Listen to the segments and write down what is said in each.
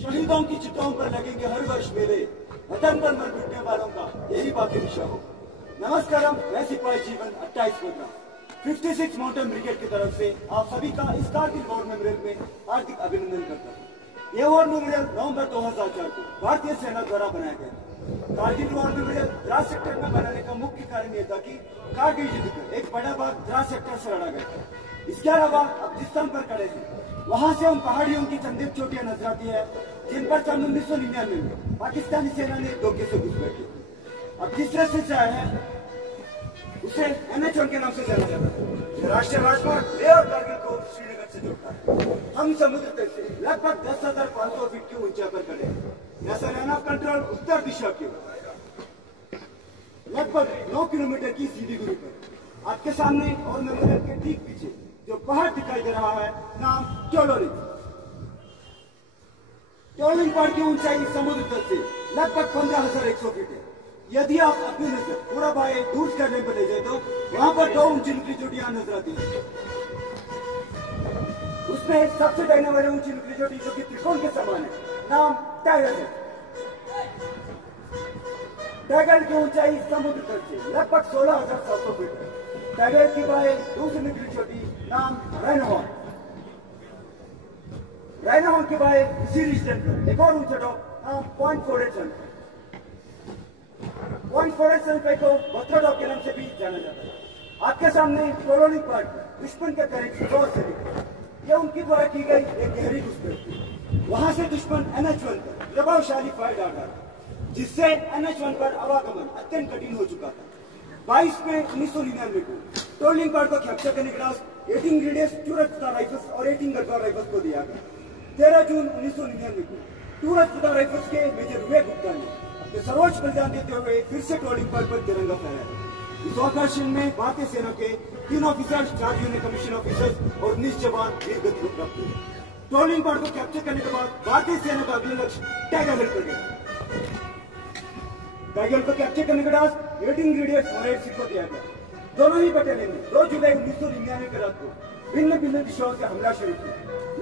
शहीदों की चिताओं पर लगेंगे हर वर्ष मेले, वतन पर मर मिटने वालों का यही बाकी दिशा हो। नमस्कारम, मैं सिपाही जीवन 28 56 माउंटेन ब्रिगेड की तरफ से आप सभी का इस कारगिल वॉर मेमोरियल में हार्दिक अभिनंदन करता हूँ। यह वॉर मेमोरियल नवंबर 2004 को भारतीय सेना द्वारा बनाया गया। Kargil war memorial Dras sector में बनाने का मुख्य कारण यह था कि कारगिल युद्ध का एक बड़ा भाग द्रास सेक्टर से लड़ा गया। इसके अलावा अब जिस स्थान पर खड़े थे वहां से हम पहाड़ियों की चंदित चोटियां नजर आती है, जिन पर सन 1999 में पाकिस्तानी सेना ने धोखे से घुस बैठी। अब जिस रास्ते से आया है उसे NH1 के नाम से जाना जाता है। राष्ट्रीय राजमार्ग लेह और कारगिल को श्रीनगर से जोड़ता है। हम समुद्र तल से लगभग 10,500 फीट की ऊंचाई पर खड़े हैं। ऐसा लाइन ऑफ कंट्रोल उत्तर दिशा की लगभग 9 किलोमीटर की सीधी दूरी पर आपके सामने और मेमोरियल के ठीक पीछे जो पहाड़ दिखाई दे रहा है, नाम क्योलोलिंग। क्योलोलिंग पहाड़ की ऊंचाई समुद्र तल से लगभग 15,100 फीट है। यदि आप अपनी नजर पूरा बाएं दूर करने पर ले जाए तो वहां पर 2 ऊंची नुकली चोटियां नजर आती है। उसमें सबसे दाहिने वाले ऊंची नुकली चोटी जो कि त्रिकोण के समान है, नाम टाइगर है। टाइगर की ऊंचाई समुद्र तल से लगभग 16,700 फीट है। टाइगर की बाएं दूसरी निकली चोटी, नाम राइनहॉर्न। राइनहॉर्न की बाएं इसी रीजन पर एक और ऊंचा टॉप, नाम पॉइंट 48 पॉइंट 48 को बथरा टॉप के नाम से भी जाना जाता है। आपके सामने क्योलोलिंग पहाड़ दुश्मन के करीब 100 से यह उनकी द्वारा की गई एक गहरी घुसपैठ थी। वहां से दुश्मन NH1 पर प्रभावशाली फायर डाला, जिससे NH1 पर आवागमन अत्यंत कठिन हो चुका था। 22 मई 1999 को क्योलोलिंग पहाड़ को कैप्चर करने के बाद 18 ग्रेनेड्स, 2 रफ्तार राइफल्स और 18 गढ़वाल राइफल्स को दिया गया। 13 जून 1999 को 2 रफ्तार राइफल्स के मेजर विवेक गुप्ता ने अपने सर्वोच्च बलिदान देते हुए फिर से क्योलोलिंग पहाड़ पर तिरंगा फहराया। इस ऑपरेशन में भारतीय सेना के 3 ऑफिसर्स, 4 जूनियर कमीशन ऑफिसर्स और 19 जवान वीर गति को प्राप्त हुए। क्योलोलिंग पहाड़ को कैप्चर करने के बाद भारतीय सेना का अगला लक्ष्य टाइगर हिल पर गया। टाइगर को कैप्चर करने के बाद 18 ग्रेनेड्स और 8 सिक्को दिया गया। दोनों ही बटालियन ने 2 जुलाई 1999 की रात को भिन्न भिन्न दिशाओं से हमला शुरू किया।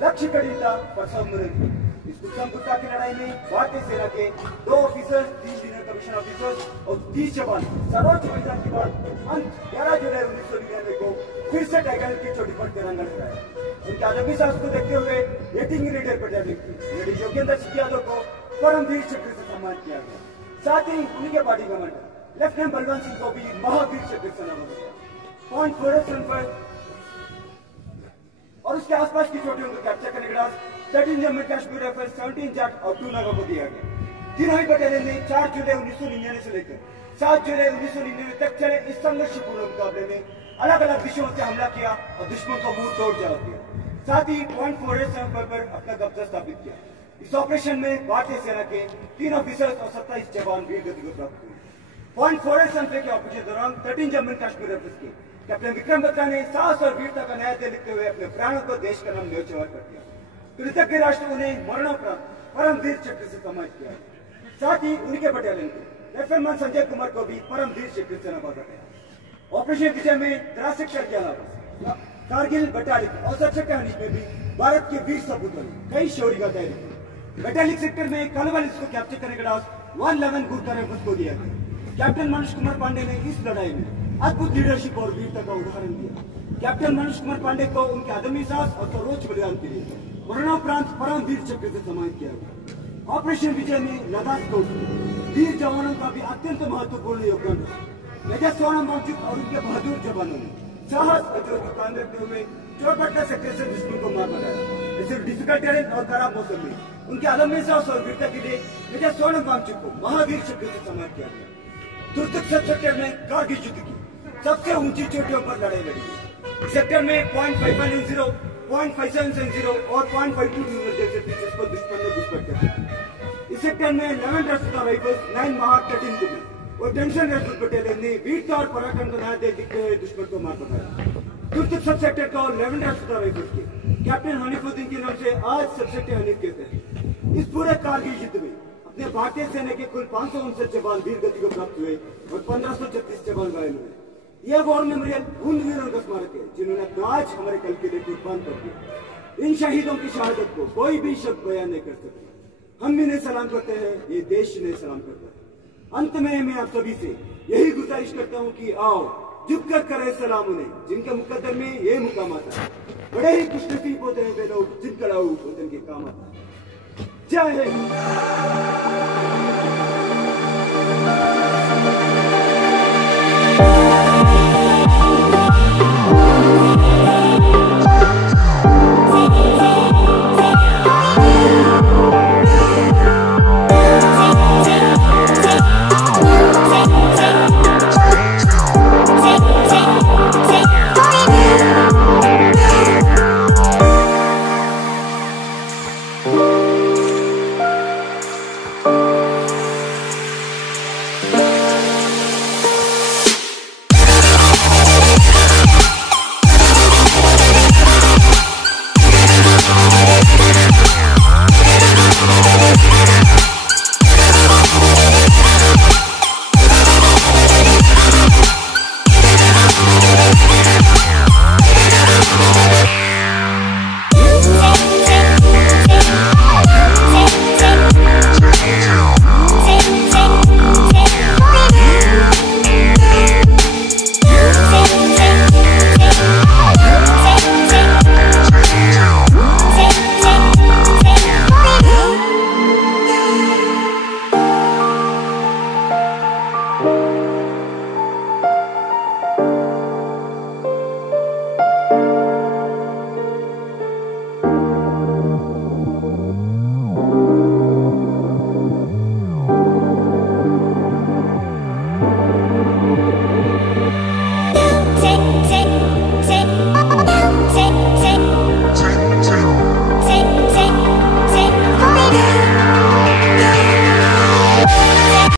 लक्ष्य कड़ी था परसमरन। इस कुत्सम कुत्ता की लड़ाई में भारतीय सेना के 2 ऑफिसर्स, 3 जूनियर कमीशन ऑफिसर्स और 30 जवान सर्वोच्च बलिदान के बाद अंत 11 जुलाई 1999 को फिर से टाइगर की चोटी पर तिरंगा लहराया। उनके आदमी साहस को देखते हुए 18 रेडर बटालियन योगेंद्र सिंह यादव को परमवीर चक्र से सम्मानित किया गया। साथ ही उन्हीं के party commander lieutenant Balwant Singh को भी महावीर चक्र से नवाजा गया। पॉइंट 47 पर और उसके आसपास की चोटियों को कैप्चर करने के बाद 13 जम्मू कश्मीर राइफल्स, 17 जाट और 2 नागा को दिया गया। तीनों ही बटालियन ने 4 जुलाई 1999 से लेकर 7 जुलाई 1999 तक चले इस संघर्षपूर्ण मुकाबले में अलग अलग दिशाओं से हमला किया और दुश्मन को मुंह तोड़ जवाब दिया। साथ ही पॉइंट 47 पर अपना कब्जा स्थापित किया। इस ऑपरेशन में भारतीय सेना के 3 ऑफिसर्स और 27 जवान वीर गति को प्राप्त हुए। पॉइंट 47 के ऑपरेशन दौरान 13 जम्मू कश्मीर राइफल्स के कैप्टन विक्रम बत्रा ने साहस और वीरता का नया दे लिखते हुए अपने प्राणों को देश का नाम न्योछावर कर दिया। कृतज्ञ राष्ट्र उन्हें मरणोपरांत परमवीर चक्र से सम्मानित किया। साथ ही उनके बटालियन को लेफ्टिनेंट संजय कुमार को भी परमवीर चक्र से नवाजा गया। ऑपरेशन विजय में द्रास सेक्टर के अलावा कारगिल बटालियन और सेक्टर में भी भारत के वीर सपूतों ने कई शौर्य गाथाएं लिखी। बटालियन सेक्टर में कालावालिस को कैप्चर करने के बाद 111 गुर्खा राइफल्स को दिया गया। कैप्टन मनोज कुमार पांडे ने इस लड़ाई में अद्भुत लीडरशिप और वीरता का उदाहरण दिया। कैप्टन मनोज कुमार पांडे को उनके आदमी साहस और सर्वोच्च बलिदान के लिए मरणोपरांत परमवीर चक्र से सम्मानित किया गया। ऑपरेशन विजय में लद्दाख कोर्ट में वीर जवानों का भी अत्यंत महत्वपूर्ण योगदान रहा। मेजर सोनम वांगचुक और उनके बहादुर जवानों ने साहस और काम करते हुए चोरपट्टा सेक्टर से दुश्मन को मार लगाया। सिर्फ डिफिकल्ट टेरेन और खराब मौसम में उनके आदमी साहस और वीरता के लिए मेजर सोनम वांगचुक को महावीर चक्र से सम्मानित किया गया। तुर्तक सेक्टर में कारगिल युद्ध की सबसे ऊंची चोटियों पर लड़ाई लड़ी। सेक्टर में .550, .570 और .522 जैसे फीचर्स को दुश्मन ने घुसपैठ किया। इस सेक्टर में 11 रफ्तार राइफल्स, 9 महार 13 टुकड़े और टेंशन राइफल बटालियन ने वीरता और पराक्रम का नया दे दिखते हुए दुश्मन को मार बनाया। तुर्तक सब सेक्टर को 11 रफ्तार राइफल्स के कैप्टन हनीफुद्दीन के नाम से आज सब सेक्टर हनीफ कहते हैं। इस पूरे कारगिल युद्ध में अपने भारतीय सेना के कुल 559 जवान वीर गति को प्राप्त हुए और 1536 जवान घायल हुए। यह वॉर मेमोरियल उन वीरों का स्मारक है जिन्होंने अपना आज हमारे कल के लिए कुर्बान कर दिया। इन शहीदों की शहादत को कोई भी शब्द बयान नहीं कर सकता। हम इन्हें सलाम करते हैं, ये देश इन्हें सलाम करता है। अंत में मैं आप सभी से यही गुजारिश करता हूँ कि आओ झुककर करे सलाम उन्हें जिनके मुकद्दर में ये मुकाम आता है। बड़े ही खुशनसीब होते हैं वे लोग जिनका लाऊ वतन के काम आता है। जय हिंद।